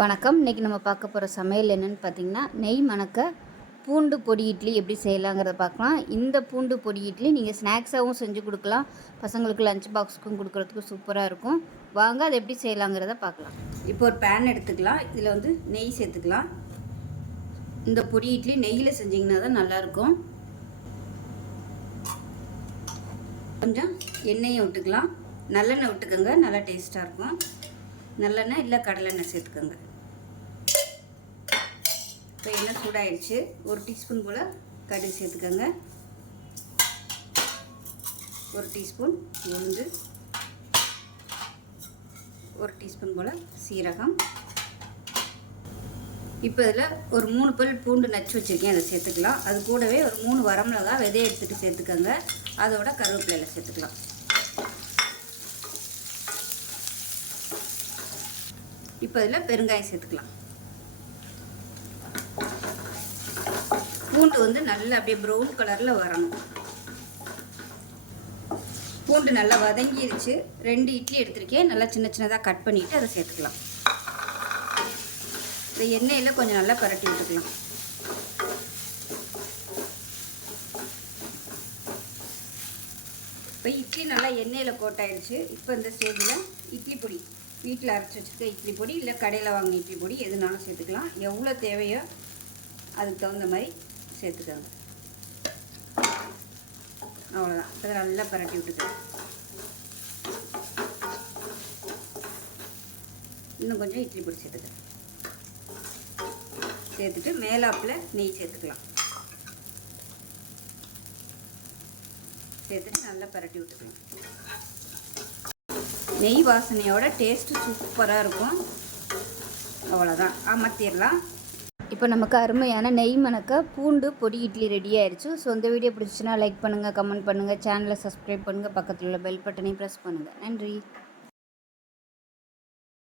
வணக்கம். இன்றைக்கி நம்ம பார்க்க போகிற சமையல் என்னென்னு பார்த்தீங்கன்னா நெய் மணக்க பூண்டு பொடி இட்லி எப்படி செய்யலாங்கிறத பார்க்கலாம். இந்த பூண்டு பொடி இட்லி நீங்கள் ஸ்நாக்ஸாகவும் செஞ்சு கொடுக்கலாம். பசங்களுக்கு லஞ்ச் பாக்ஸுக்கும் கொடுக்குறதுக்கு சூப்பராக இருக்கும். வாங்க அதை எப்படி செய்யலாங்கிறத பார்க்கலாம். இப்போ ஒரு பேன் எடுத்துக்கலாம். இதில் வந்து நெய் சேர்த்துக்கலாம். இந்த பொடி இட்லி நெய்யில் செஞ்சிங்கன்னா தான் நல்லாயிருக்கும். கொஞ்சம் எண்ணெயை விட்டுக்கலாம். நல்லெண்ணெய் விட்டுக்கோங்க. நல்லா டேஸ்ட்டாக இருக்கும். நல்லெண்ணெய் இல்லை கடலெண்ணெய் சேர்த்துக்கோங்க. இப்போ எண்ணெய் சூடாயிடுச்சு. ஒரு டீஸ்பூன் போல் கடுகு சேர்த்துக்கோங்க. ஒரு டீஸ்பூன் உளுந்து. ஒரு டீஸ்பூன் போல் சீரகம். இப்போ இதில் ஒரு மூணு பல் பூண்டு நச்சு வச்சுருக்கேன் அதை சேர்த்துக்கலாம். அது கூடவே ஒரு மூணு வரமிளகா விதையை எடுத்துகிட்டு சேர்த்துக்கோங்க. அதோட கருவேப்பிலையில் சேர்த்துக்கலாம். இப்போ இதில் பெருங்காயம் சேர்த்துக்கலாம். பூண்டு வந்து நல்லா அப்படியே ப்ரௌன் கலரில் வரணும். பூண்டு நல்லா வதங்கிருச்சு. ரெண்டு இட்லி எடுத்திருக்கேன். நல்லா சின்ன சின்னதாக கட் பண்ணிவிட்டு அதை சேர்த்துக்கலாம். இந்த எண்ணெயில் கொஞ்சம் நல்லா பரட்டி விட்டுக்கலாம். இப்போ இட்லி நல்லா எண்ணெயில் கோட்டாயிடுச்சு இப்போ இந்த ஸ்டேஜில் இட்லி பொடி. வீட்டில் அரைச்சி வச்சுருக்க இட்லி பொடி இல்லை கடையில் வாங்கின இட்லி பொடி எதுனாலும் சேர்த்துக்கலாம். எவ்வளோ தேவையோ அதுக்கு தகுந்த மாதிரி சேர்த்துக்கோங்க. அவ்வளோதான் இப்போ நல்லா பரட்டி விட்டுக்கலாம் இன்னும் கொஞ்சம் இட்லி பொடி சேர்த்துக்கிறேன் சேர்த்துட்டு மேலாப்பில் நெய் சேர்த்துக்கலாம். சேர்த்துட்டு நல்லா பரட்டி விட்டுக்கலாம் நெய் வாசனையோட டேஸ்ட்டு சூப்பராக இருக்கும். அவ்வளோதான் அமர்த்திடலாம். இப்போ நமக்கு அருமையான நெய் மணக்க பூண்டு பொடி இட்லி ரெடி ஆயிடுச்சு ஸோ இந்த வீடியோ பிடிச்சிச்சுன்னா லைக் பண்ணுங்கள் கமெண்ட் பண்ணுங்கள் சேனலை சப்ஸ்கிரைப் பண்ணுங்கள் பக்கத்தில் உள்ள பெல் பட்டனையும் ப்ரெஸ் பண்ணுங்கள் நன்றி.